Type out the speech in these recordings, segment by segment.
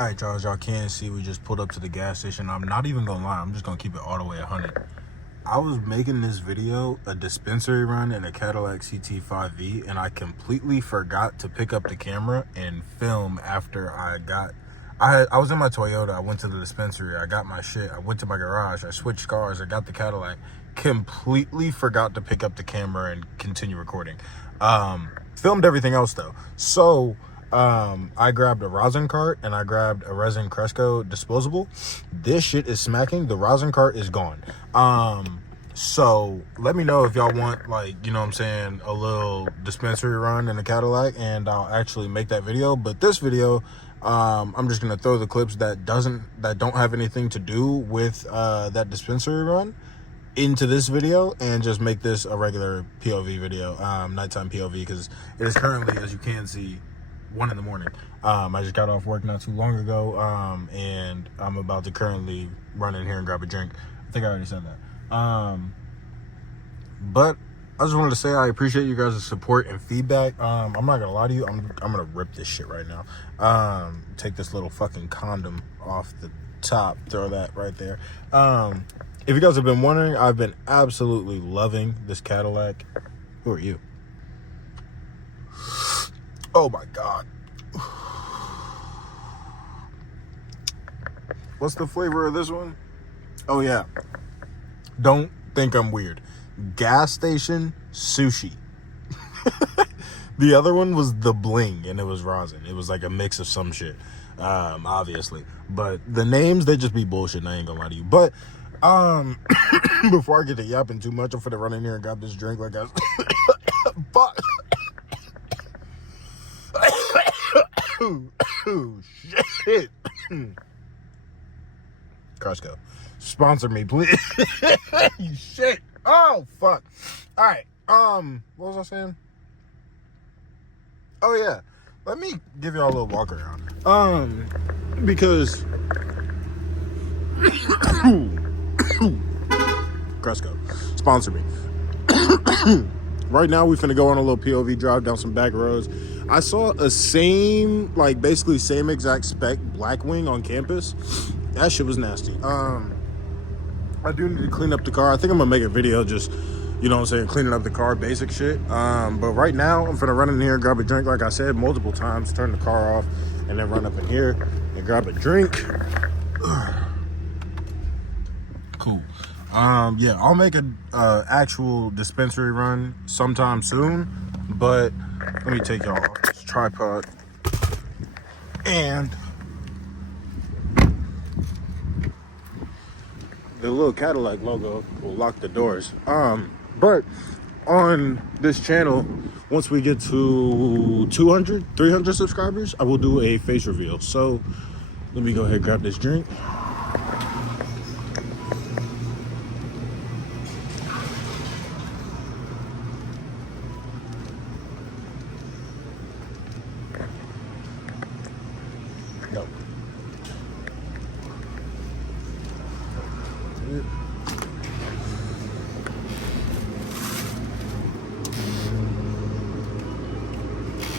Alright, y'all, as y'all can see, we just pulled up to the gas station. I'm not even gonna lie, I'm just gonna keep it all the way 100. I was making this video, a dispensary run in a Cadillac Ct5, and I completely forgot to pick up the camera and film after I was in my Toyota. I went to the dispensary, I got my shit, I went to my garage, I switched cars, I got the Cadillac, completely forgot to pick up the camera and continue recording. Filmed everything else though. So I grabbed a rosin cart and I grabbed a resin Cresco disposable. This shit is smacking. The rosin cart is gone. So let me know if y'all want, like, you know what I'm saying, a little dispensary run in a Cadillac, and I'll actually make that video. But this video, I'm just gonna throw the clips that don't have anything to do with that dispensary run into this video and just make this a regular POV video, nighttime POV, because it is currently, as you can see, 1 in the morning. I just got off work not too long ago, and I'm about to currently run in here and grab a drink. I think I already said that. But I just wanted to say I appreciate you guys' support and feedback. I'm not gonna lie to you, I'm gonna rip this shit right now. Take this little fucking condom off the top, throw that right there. If you guys have been wondering, I've been absolutely loving this Cadillac. Who are you? Oh my God. What's the flavor of this one? Oh yeah. Don't think I'm weird. Gas station sushi. The other one was the bling, and it was rosin. It was like a mix of some shit, obviously. But the names, they just be bullshit, and I ain't gonna lie to you. But before I get to yapping too much, I'm finna run in here and grab this drink like I fuck. Shit. Costco, sponsor me, please. Shit. Oh fuck. All right. What was I saying? Oh yeah. Let me give y'all a little walk around. Because Costco, sponsor me. Right now, we finna go on a little POV drive down some back roads. I saw a basically same exact spec Blackwing on campus. That shit was nasty. I do need to clean up the car. I think I'm gonna make a video just, you know what I'm saying, cleaning up the car, basic shit. But right now, I'm finna run in here, grab a drink, like I said, multiple times, turn the car off, and then run up in here and grab a drink. Cool. Yeah, I'll make an actual dispensary run sometime soon, but let me take y'all off this tripod, and the little Cadillac logo will lock the doors. But on this channel, once we get to 200, 300 subscribers, I will do a face reveal. So let me go ahead and grab this drink. Go.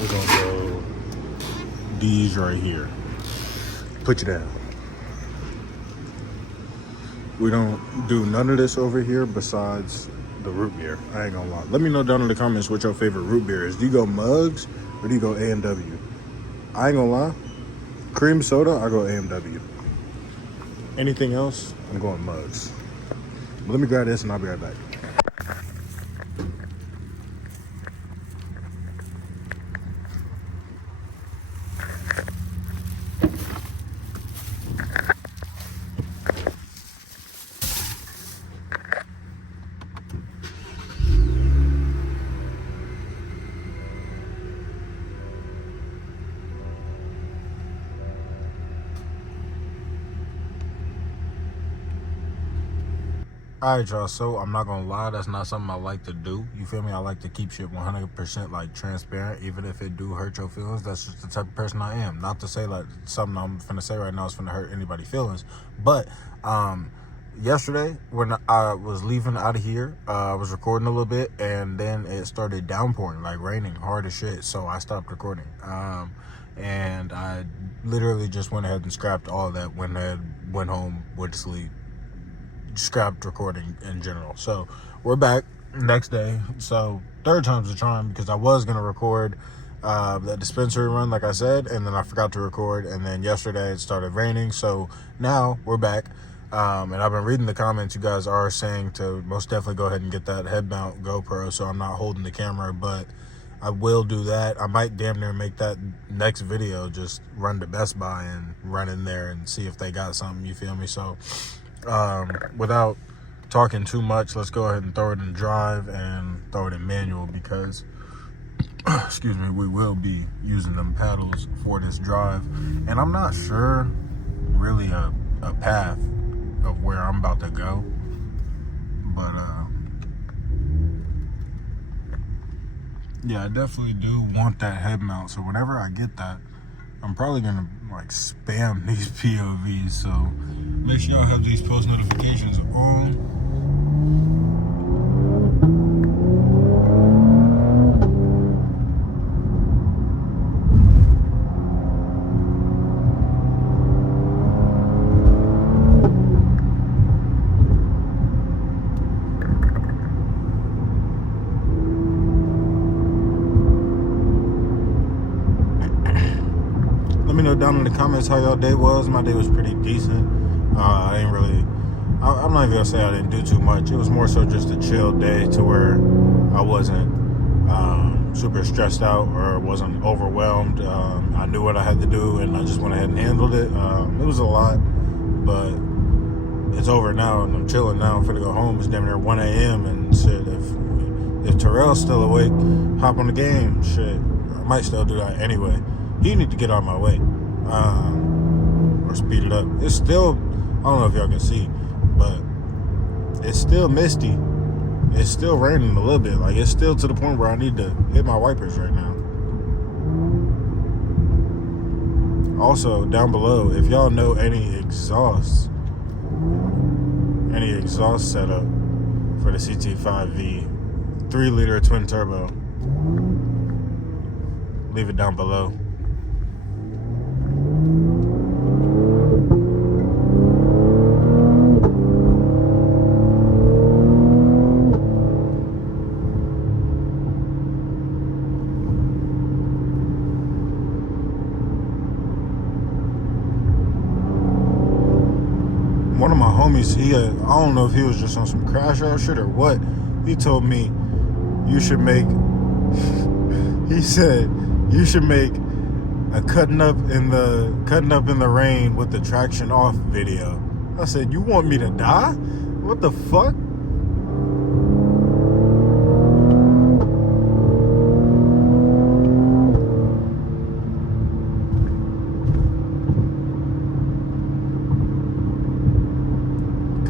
We're gonna go these right here. Put you down. We don't do none of this over here besides the root beer. I ain't gonna lie. Let me know down in the comments what your favorite root beer is. Do you go Mugs or do you go A&W? I ain't gonna lie. Cream soda, I go A&W. Anything else, I'm going Mugs. But let me grab this and I'll be right back. Alright, y'all, so I'm not gonna lie, that's not something I like to do. You feel me? I like to keep shit 100% like transparent, even if it do hurt your feelings. That's just the type of person I am. Not to say like something I'm finna say right now is finna hurt anybody's feelings, but yesterday when I was leaving out of here, I was recording a little bit, and then it started downpouring, like raining hard as shit, so I stopped recording. and I literally just went ahead and scrapped all of that. Went home, went to sleep, scrapped recording in general. So we're back next day. So third time's the charm, because I was gonna record that dispensary run, like I said, and then I forgot to record, and then yesterday it started raining. So now we're back. And I've been reading the comments. You guys are saying to most definitely go ahead and get that head mount GoPro, so I'm not holding the camera, but I will do that. I might damn near make that next video, just run to Best Buy and run in there and see if they got something, you feel me? So without talking too much, let's go ahead and throw it in drive and throw it in manual, because excuse me, we will be using them paddles for this drive, and I'm not sure really a path of where I'm about to go, but yeah, I definitely do want that head mount. So whenever I get that, I'm probably gonna like spam these POVs. So make sure y'all have these post notifications on. Let me know down in the comments how y'all day was. My day was pretty decent. I ain't really, I'm not even gonna say I didn't do too much. It was more so just a chill day, to where I wasn't super stressed out or wasn't overwhelmed. I knew what I had to do, and I just went ahead and handled it. It was a lot, but it's over now, and I'm chilling now. I'm finna go home. It's damn near 1 a.m. and shit. If Terrell's still awake, hop on the game. Shit, I might still do that anyway. You need to get out of my way, or speed it up. It's still, I don't know if y'all can see, but it's still misty. It's still raining a little bit. Like, it's still to the point where I need to hit my wipers right now. Also, down below, if y'all know any exhaust setup for the Ct5V 3-liter twin turbo, leave it down below. One of my homies, I don't know if he was just on some crash out shit or what, he told me you should make, he said you should make a cutting up in the rain with the traction off video. I said, you want me to die? What the fuck?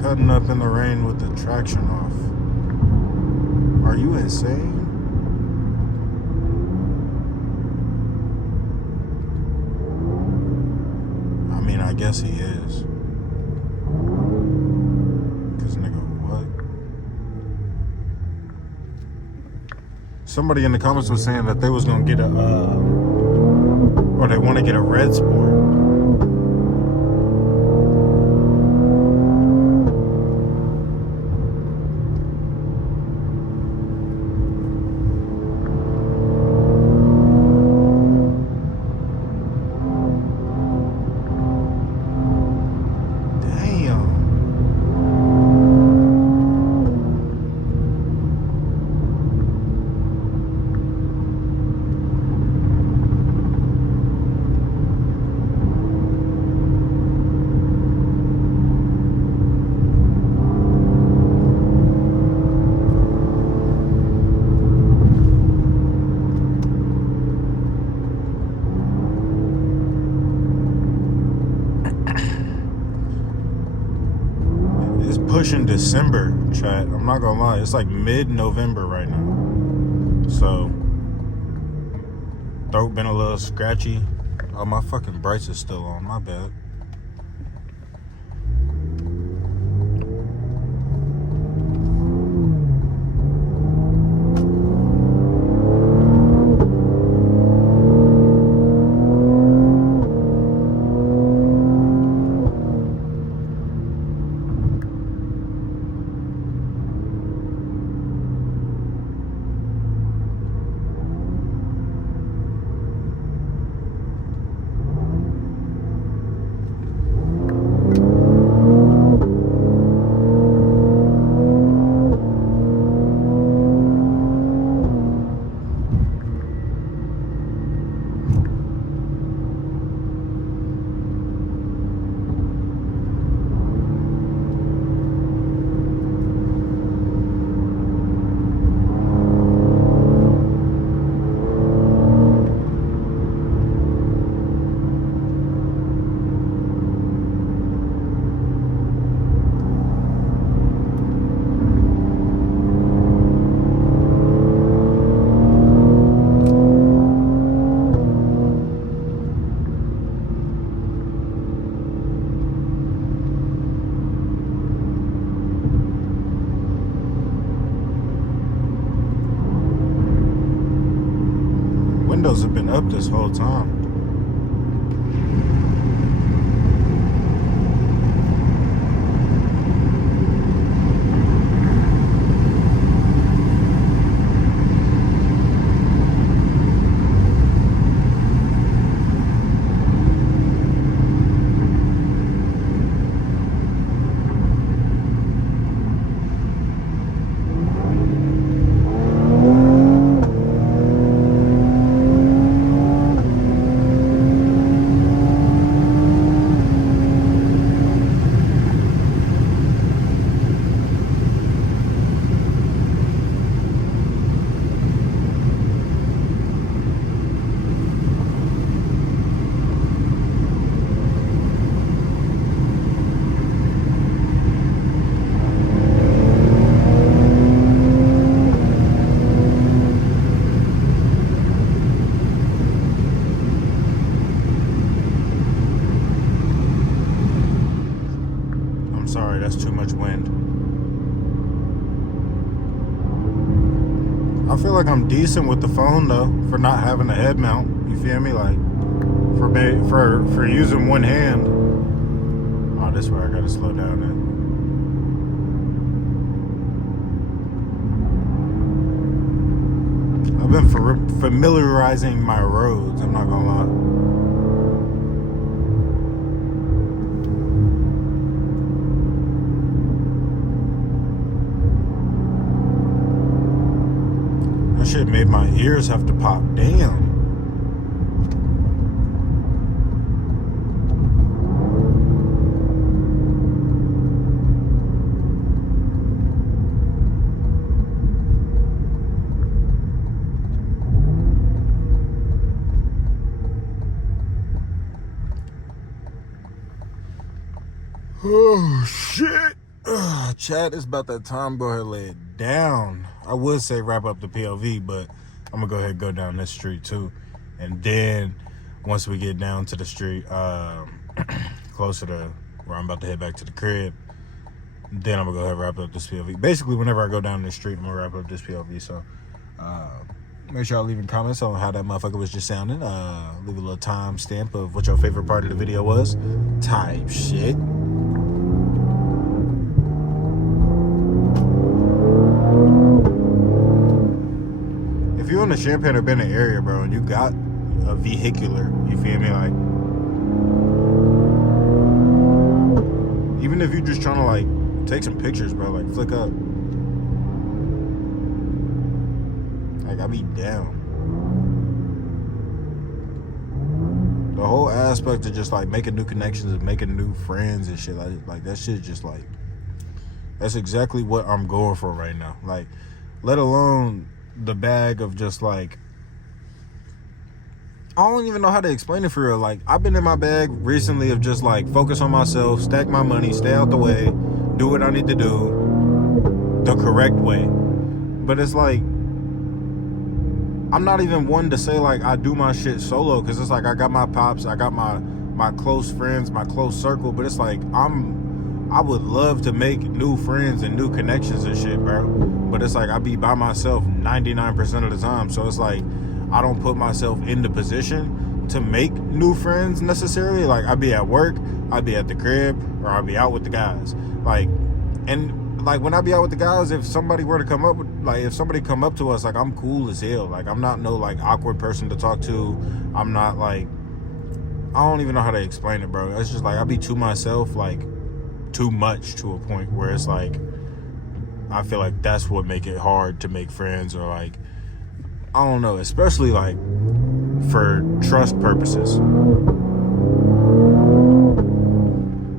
Cutting up in the rain with the traction off. Are you insane? I mean, I guess he is. Cause nigga, what? Somebody in the comments was saying that they was gonna get or they want to get a red sport. Pushing December, chat. I'm not gonna lie, it's like mid-November right now. So throat been a little scratchy. Oh, my fucking brights is still on, my bad. up this whole time. Sorry, that's too much wind. I feel like I'm decent with the phone though, for not having a head mount. You feel me? Like for using one hand. Oh, this is where I gotta slow down at. I've been familiarizing my roads, I'm not gonna lie. Shit made my ears have to pop. Damn. Oh shit. Chat, it's about that time. Go ahead and lay it down. I would say wrap up the POV, but I'm gonna go ahead and go down this street too. And then once we get down to the street, closer to where I'm about to head back to the crib, then I'm gonna go ahead and wrap up this POV. Basically, whenever I go down this street, I'm gonna wrap up this POV. So make sure y'all leaving comments on how that motherfucker was just sounding. Leave a little time stamp of what your favorite part of the video was. Type shit. If you're in the Champaign or Bennett area, bro, and you got a vehicular, you feel me? Like, even if you're just trying to, like, take some pictures, bro, like, flick up. Like, I be down. The whole aspect of just, like, making new connections and making new friends and shit, like that shit just, like, that's exactly what I'm going for right now. Like, let alone the bag of just like, I don't even know how to explain it for real. Like, I've been in my bag recently of just like focus on myself, stack my money, stay out the way, do what I need to do the correct way. But it's like, I'm not even one to say like I do my shit solo, because it's like I got my pops, I got my close friends, my close circle, but it's like I would love to make new friends and new connections and shit, bro. But it's like I be by myself 99% of the time. So it's like I don't put myself in the position to make new friends necessarily. Like, I be at work, I be at the crib, or I be out with the guys. Like, and like when I be out with the guys, if somebody were to come up with, like, if somebody come up to us, like, I'm cool as hell. Like, I'm not no like awkward person to talk to. I'm not like, I don't even know how to explain it, bro. It's just like I be to myself, like, too much to a point where it's like I feel like that's what make it hard to make friends, or like, I don't know, especially like for trust purposes.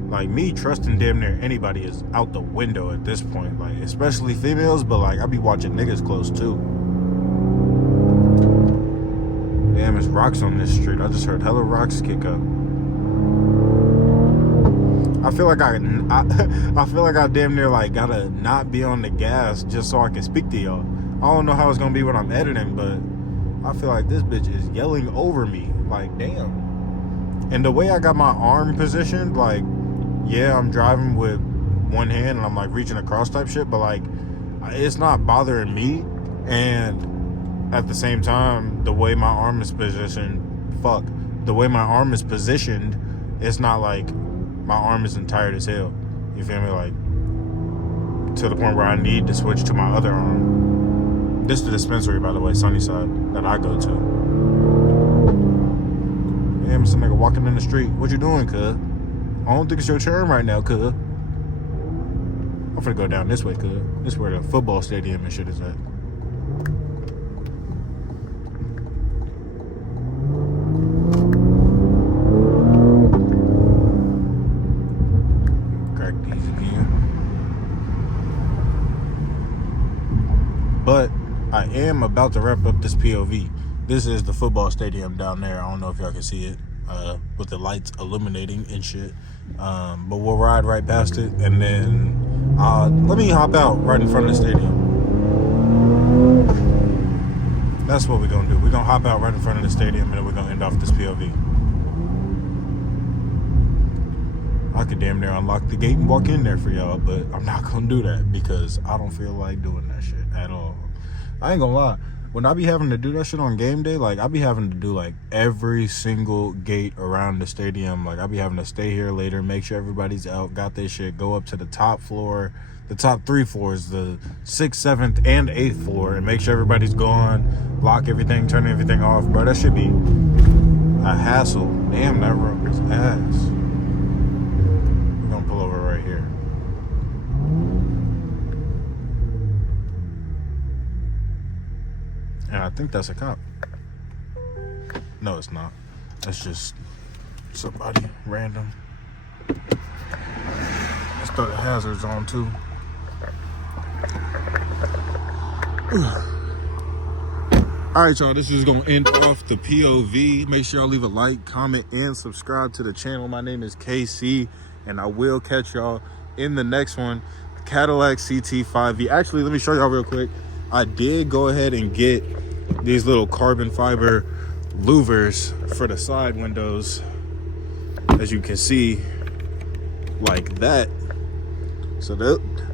Like, me trusting damn near anybody is out the window at this point, like, especially females. But like, I be watching niggas close too. Damn, it's rocks on this street. I just heard hella rocks kick up. I feel like I feel like I damn near like gotta not be on the gas just so I can speak to y'all. I don't know how it's gonna be when I'm editing, but I feel like this bitch is yelling over me. Like, damn. And the way I got my arm positioned, like, yeah, I'm driving with one hand and I'm like reaching across type shit, but like, it's not bothering me. And at the same time, the way my arm is positioned, it's not like my arm isn't tired as hell. You feel me? Like, to the point where I need to switch to my other arm. This is the dispensary, by the way, Sunnyside, that I go to. Damn, some nigga walking in the street. What you doing, cuz? I don't think it's your turn right now, cuz. I'm finna go down this way, cuz. This is where the football stadium and shit is at. Crack these again. But I am about to wrap up this POV. This is the football stadium down there. I don't know if y'all can see it with the lights illuminating and shit. But we'll ride right past it, and then let me hop out right in front of the stadium. That's what we're gonna do. We're gonna hop out right in front of the stadium, and then we're gonna end off this POV. I could damn near unlock the gate and walk in there for y'all, but I'm not gonna do that because I don't feel like doing that shit at all. I ain't gonna lie. When I be having to do that shit on game day, like, I be having to do, like, every single gate around the stadium. Like, I be having to stay here later, make sure everybody's out, got their shit, go up to the top floor, the top 3 floors, the 6th, 7th, and 8th floor, and make sure everybody's gone, lock everything, turn everything off. Bro, that should be a hassle. Damn, that road is ass. We're gonna pull over right here. And I think that's a cop. No, it's not. That's just somebody random. Let's throw the hazards on too. Alright, y'all, this is gonna end off the POV. Make sure y'all leave a like, comment, and subscribe to the channel. My name is KC, and I will catch y'all in the next one. Cadillac Ct5V. Actually, let me show y'all real quick. I did go ahead and get these little carbon fiber louvers for the side windows, as you can see, like that. So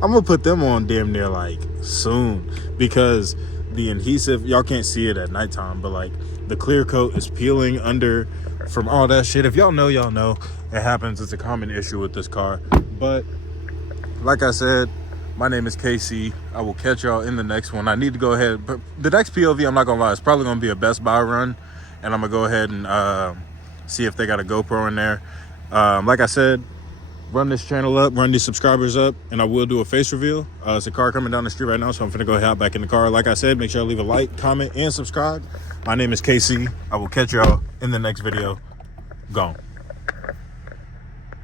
I'm gonna put them on damn near like soon, because the adhesive, y'all can't see it at nighttime, but like the clear coat is peeling under from all that shit. If y'all know, y'all know. It happens. It's a common issue with this car. But like I said, my name is KC. I will catch y'all in the next one. I need to go ahead. But the next POV, I'm not going to lie, it's probably going to be a Best Buy run. And I'm going to go ahead and see if they got a GoPro in there. Like I said, run this channel up, run these subscribers up, and I will do a face reveal. It's a car coming down the street right now, so I'm going to go hop back in the car. Like I said, make sure you leave a like, comment, and subscribe. My name is KC. I will catch y'all in the next video. Gone.